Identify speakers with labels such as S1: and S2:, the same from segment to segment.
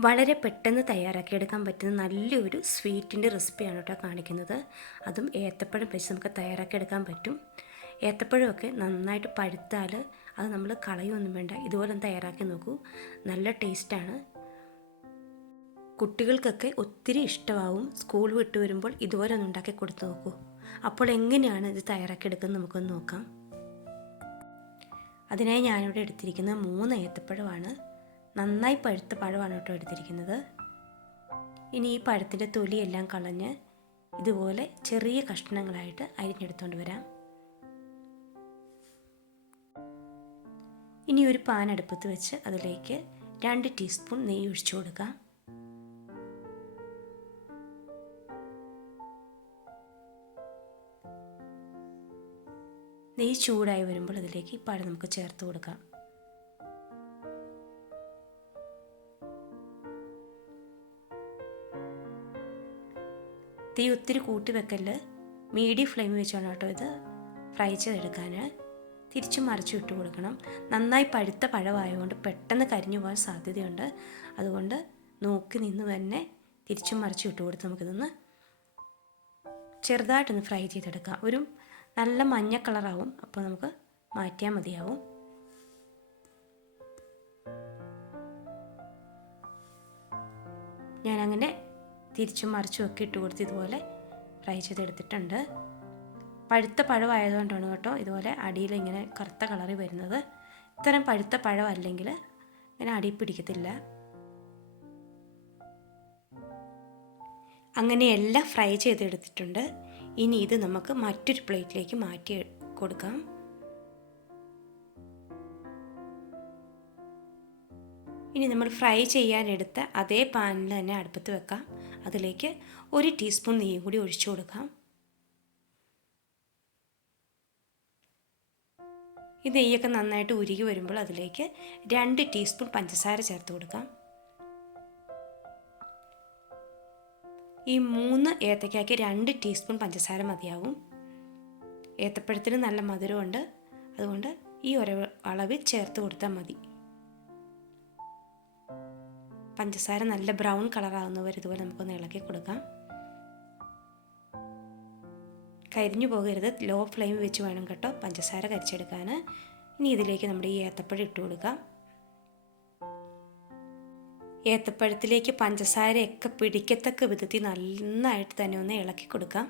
S1: വളരെ പെട്ടെന്ന് തയ്യാറാക്കിയെടുക്കാൻ പറ്റുന്ന നല്ലൊരു സ്വീറ്റിന്റെ റെസിപ്പിയാണ് കേട്ടോ കാണിക്കുന്നത്. അതും ഏത്തപ്പഴം വെച്ച് നമുക്ക് തയ്യാറാക്കിയെടുക്കാൻ പറ്റും. ഏത്തപ്പഴമൊക്കെ നന്നായിട്ട് പഴുത്താൽ അത് നമ്മൾ കളയൊന്നും വേണ്ട ഇതുപോലെ തയ്യാറാക്കി നോക്കൂ. നല്ല ടേസ്റ്റാണ്. കുട്ടികൾക്കൊക്കെ ഒത്തിരി ഇഷ്ടമാവും സ്കൂൾ വിട്ട് വരുമ്പോൾ ഇതുപോലെ ഒന്ന് ഉണ്ടാക്കി കൊടുത്തു നോക്കൂ. അപ്പോൾ എങ്ങനെയാണ് ഇത് തയ്യാറാക്കിയെടുക്കുന്നത് നമുക്കൊന്ന് നോക്കാം. അതിനായി ഞാനിവിടെ എടുത്തിരിക്കുന്നത് മൂന്ന് ഏത്തപ്പഴമാണ്. നന്നായി പഴുത്ത പഴമാണ് കേട്ടോ എടുത്തിരിക്കുന്നത്. ഇനി ഈ പഴത്തിന്റെ തൊലിയെല്ലാം കളഞ്ഞ് ഇതുപോലെ ചെറിയ കഷ്ണങ്ങളായിട്ട് അരിഞ്ഞെടുത്തുകൊണ്ട് വരാം. ഇനി ഒരു പാൻ അടുപ്പത്ത് വെച്ച് അതിലേക്ക് രണ്ട് ടീസ്പൂൺ നെയ്യ് ഒഴിച്ചു കൊടുക്കാം. നെയ്യ് ചൂടായി വരുമ്പോൾ അതിലേക്ക് ഈ പഴം നമുക്ക് ചേർത്ത് കൊടുക്കാം. തീ ഒത്തിരി കൂട്ടി വെക്കൽ മീഡിയം ഫ്ലെയിം വെച്ചാണ് കേട്ടോ ഇത്. ഫ്രൈ ചെയ്തെടുക്കാൻ തിരിച്ചും മറിച്ചു ഇട്ട് കൊടുക്കണം. നന്നായി പഴുത്ത പഴമായതുകൊണ്ട് പെട്ടെന്ന് കരിഞ്ഞു പോകാൻ സാധ്യതയുണ്ട്. അതുകൊണ്ട് നോക്കി നിന്ന് തന്നെ തിരിച്ചും മറിച്ചു ഇട്ട് കൊടുത്ത് നമുക്കിതൊന്ന് ചെറുതായിട്ടൊന്ന് ഫ്രൈ ചെയ്തെടുക്കാം. ഒരു നല്ല മഞ്ഞ കളറാവും. അപ്പോൾ നമുക്ക് മാറ്റിയാൽ മതിയാവും. ഞാനങ്ങനെ തിരിച്ചും മറിച്ചും ഒക്കെ ഇട്ട് കൊടുത്ത് ഇതുപോലെ ഫ്രൈ ചെയ്തെടുത്തിട്ടുണ്ട്. പഴുത്ത പഴമായതുകൊണ്ടാണ് കേട്ടോ ഇതുപോലെ അടിയിൽ ഇങ്ങനെ കറുത്ത കളറിൽ വരുന്നത്. ഇത്തരം പഴുത്ത പഴം അല്ലെങ്കിൽ ഇങ്ങനെ അടി പിടിക്കത്തില്ല. അങ്ങനെ എല്ലാം ഫ്രൈ ചെയ്തെടുത്തിട്ടുണ്ട്. ഇനി ഇത് നമുക്ക് മറ്റൊരു പ്ലേറ്റിലേക്ക് മാറ്റി കൊടുക്കാം. ഇനി നമ്മൾ ഫ്രൈ ചെയ്യാനെടുത്ത അതേ പാനിൽ തന്നെ അടുപ്പത്ത് വെക്കാം. അതിലേക്ക് ഒരു ടീസ്പൂൺ നെയ്യും കൂടി ഒഴിച്ചു കൊടുക്കാം. ഈ നെയ്യൊക്കെ നന്നായിട്ട് ഉരുകി വരുമ്പോൾ അതിലേക്ക് രണ്ട് ടീസ്പൂൺ പഞ്ചസാര ചേർത്ത് കൊടുക്കാം. ഈ മൂന്ന് ഏത്തയ്ക്കായ്ക്ക് രണ്ട് ടീസ്പൂൺ പഞ്ചസാര മതിയാവും. ഏത്തപ്പഴത്തിന് നല്ല മധുരമുണ്ട്. അതുകൊണ്ട് ഈ ഒരു അളവിൽ ചേർത്ത് കൊടുത്താൽ മതി. പഞ്ചസാര നല്ല ബ്രൗൺ കളറാകുന്നവർ ഇതുപോലെ നമുക്കൊന്ന് ഇളക്കി കൊടുക്കാം. കരിഞ്ഞു പോകരുത്. ലോ ഫ്ലെയിം വെച്ച് വേണം കേട്ടോ പഞ്ചസാര കരിച്ചെടുക്കാൻ ഇനി ഇതിലേക്ക് നമ്മുടെ ഈ ഏത്തപ്പഴം ഇട്ട് കൊടുക്കാം. ഏത്തപ്പഴത്തിലേക്ക് പഞ്ചസാരയൊക്കെ പിടിക്കത്തക്ക വിധത്തിൽ നന്നായിട്ട് തന്നെ ഒന്ന് ഇളക്കി കൊടുക്കാം.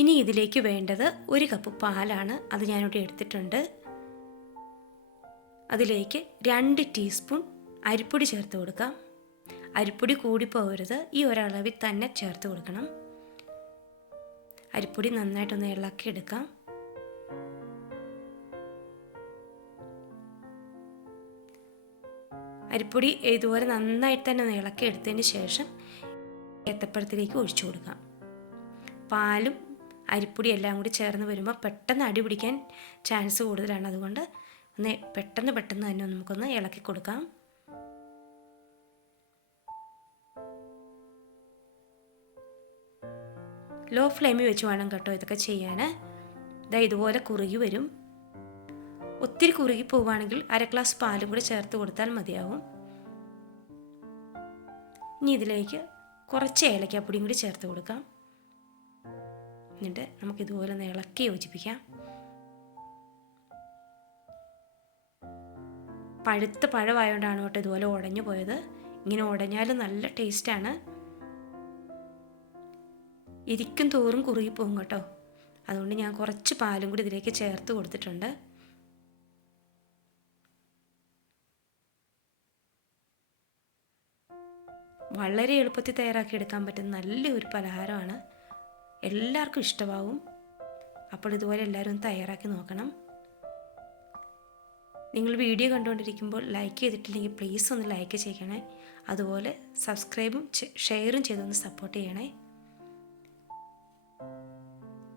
S1: ഇനി ഇതിലേക്ക് വേണ്ടത് ഒരു കപ്പ് പാലാണ്. അത് ഞാനിവിടെ എടുത്തിട്ടുണ്ട്. അതിലേക്ക് രണ്ട് ടീസ്പൂൺ അരിപ്പൊടി ചേർത്ത് കൊടുക്കാം. അരിപ്പൊടി കൂടിപ്പോകരുത് ഈ ഒരളവിൽ തന്നെ ചേർത്ത് കൊടുക്കണം. അരിപ്പൊടി നന്നായിട്ടൊന്ന് ഇളക്കി എടുക്കാം. അരിപ്പൊടി ഇതുപോലെ നന്നായിട്ട് തന്നെ ഒന്ന് ഇളക്കി എടുത്തതിന് ശേഷം ഏത്തപ്പഴത്തിലേക്ക് ഒഴിച്ചു കൊടുക്കാം. പാലും അരിപ്പൊടി എല്ലാം കൂടി ചേർന്ന് വരുമ്പോൾ പെട്ടെന്ന് അടി പിടിക്കാൻ ചാൻസ് കൂടുതലാണ്. അതുകൊണ്ട് ഒന്ന് പെട്ടെന്ന് പെട്ടെന്ന് തന്നെ നമുക്കൊന്ന് ഇളക്കി കൊടുക്കാം. ലോ ഫ്ലെയിമിൽ വെച്ച് വേണം കേട്ടോ ഇതൊക്കെ ചെയ്യാൻ. ഇതാ ഇതുപോലെ കുറുകി വരും. ഒത്തിരി കുറുകി പോവുകയാണെങ്കിൽ അര ഗ്ലാസ് പാലും കൂടി ചേർത്ത് കൊടുത്താൽ മതിയാവും. ഇനി ഇതിലേക്ക് കുറച്ച് ഏലക്കാപ്പൊടിയും കൂടി ചേർത്ത് കൊടുക്കാം. എന്നിട്ട് നമുക്കിതുപോലെ ഒന്ന് ഇളക്കി യോജിപ്പിക്കാം. പഴുത്ത പഴമായതുകൊണ്ടാണ് കേട്ടോ ഇതുപോലെ ഉടഞ്ഞു പോയത്. ഇങ്ങനെ ഉടഞ്ഞാൽ നല്ല ടേസ്റ്റാണ്. ഇരിക്കും തോറും കുറുകിപ്പോകും കേട്ടോ. അതുകൊണ്ട് ഞാൻ കുറച്ച് പാലും കൂടി ഇതിലേക്ക് ചേർത്ത് കൊടുത്തിട്ടുണ്ട്. വളരെ എളുപ്പത്തിൽ തയ്യാറാക്കി എടുക്കാൻ പറ്റുന്ന നല്ലൊരു പലഹാരമാണ്. എല്ലാവർക്കും ഇഷ്ടമാവും. അപ്പോൾ ഇതുപോലെ എല്ലാവരും തയ്യാറാക്കി നോക്കണം. നിങ്ങൾ വീഡിയോ കണ്ടുകൊണ്ടിരിക്കുമ്പോൾ ലൈക്ക് ചെയ്തിട്ടില്ലെങ്കിൽ പ്ലീസ് ഒന്ന് ലൈക്ക് ചെയ്യണേ. അതുപോലെ സബ്സ്ക്രൈബും ഷെയറും ചെയ്തൊന്ന് സപ്പോർട്ട് ചെയ്യണേ.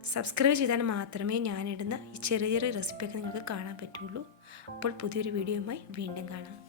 S1: സബ്സ്ക്രൈബ് ചെയ്താൽ മാത്രമേ ഞാനിടുന്ന ഈ ചെറിയ ചെറിയ റെസിപ്പിയൊക്കെ നിങ്ങൾക്ക് കാണാൻ പറ്റുള്ളൂ. അപ്പോൾ പുതിയൊരു വീഡിയോയുമായി വീണ്ടും കാണാം.